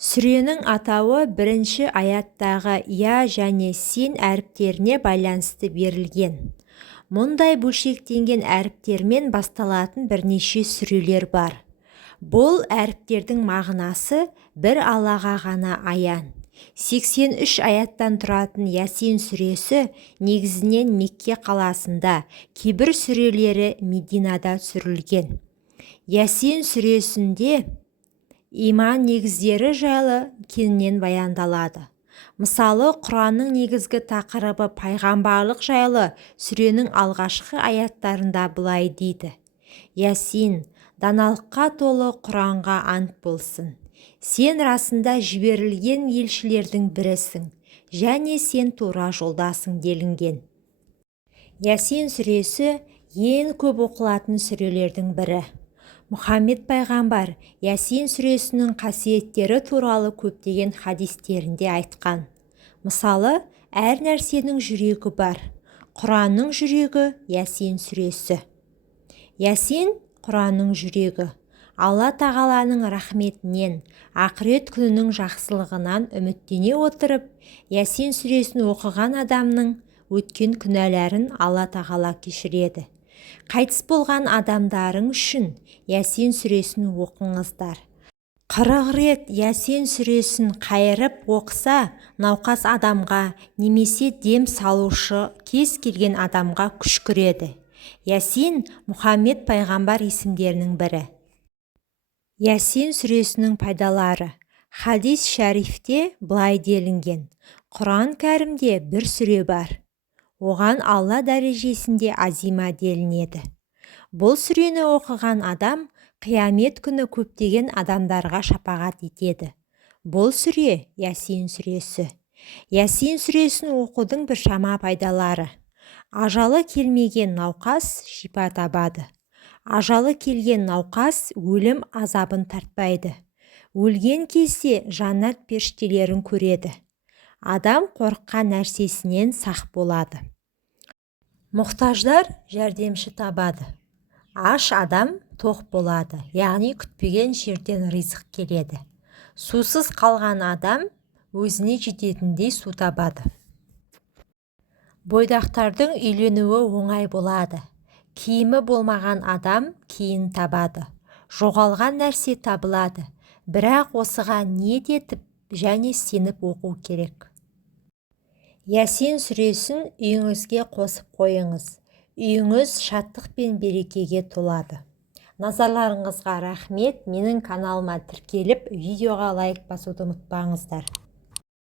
Сүренің атауы бірінші аяттағы я және син әріптеріне байланысты берілген. Мұндай бөлшектенген әріптермен басталатын бірнеше сүрелер бар. Бұл әріптердің мағынасы бір Аллаға ғана аян. 83 аяттан тұратын Ясин сүресі негізінен Мекке қаласында, кейбір сүрелері Мединада түсірілген. Ясин сүресінде иман негіздері жайлы кеңінен баяндалады. Мысалы, Құранның негізгі тақырыбы пайғамбарлық жайлы сүренің алғашқы аяттарында былай дейді: Ясин, даналыққа толы Құранға ант болсын. Сен расында жіберілген елшілердің бірісің, және сен тура жолдасың делінген. Ясин сүресі ең көп оқылатын сүрелердің бірі. Мұхаммед пайғамбар Ясин сүресінің қасиеттері туралы көптеген хадистерінде айтқан. Мысалы, әр нәрсенің жүрегі бар. Құранның жүрегі Ясин сүресі. Ясин Құранның жүрегі. Алла тағаланың рахметінен, ақырет күнінің жақсылығынан үміттене отырып, Ясин сүресін оқыған адамның өткен күнәләрін Алла тағала кешіреді. Қайтыс болған адамдарың үшін Ясин сүресін оқыңыздар. 40 рет Ясин сүресін қайырып оқыса, науқас адамға немесе дем салушы кез келген адамға күш кіреді. Ясин Мұхаммед пайғамбар есімдерінің бірі. Ясин сүресінің пайдалары. Хадис шәрифте былай делінген: Құран кәрімде бір сүре бар. Оған Алла дәрежесінде азима делінеді. Бұл сүрені оқыған адам қиямет күні көптеген адамдарға шапағат етеді. Бұл сүре Ясин сүресі. Ясин сүресін оқудың біршама пайдалары. Ажалы келмеген науқас шипа табады. Ажалы келген науқас өлім азабын тартпайды. Өлген кезде жаннат періштелерін көреді. Адам қорыққан нәрсесінен сақ болады. Мұқтаждар жәрдемші табады. Аш адам тоқ болады, яғни күтпеген жерден ризық келеді. Сусыз қалған адам өзіне жететіндей су табады. Бойдақтардың үйленуі оңай болады. Киімі болмаған адам киім табады. Жоғалған нәрсе табылады. Бірақ осыған ниет етіп және сеніп оқу керек. Ясин сүресін үйіңізге қосып қойыңыз. Үйіңіз шаттық пен берекеге толады. Назарларыңызға рахмет. Менің каналыма тіркеліп, видеоға лайк басуды ұмытпаңыздар.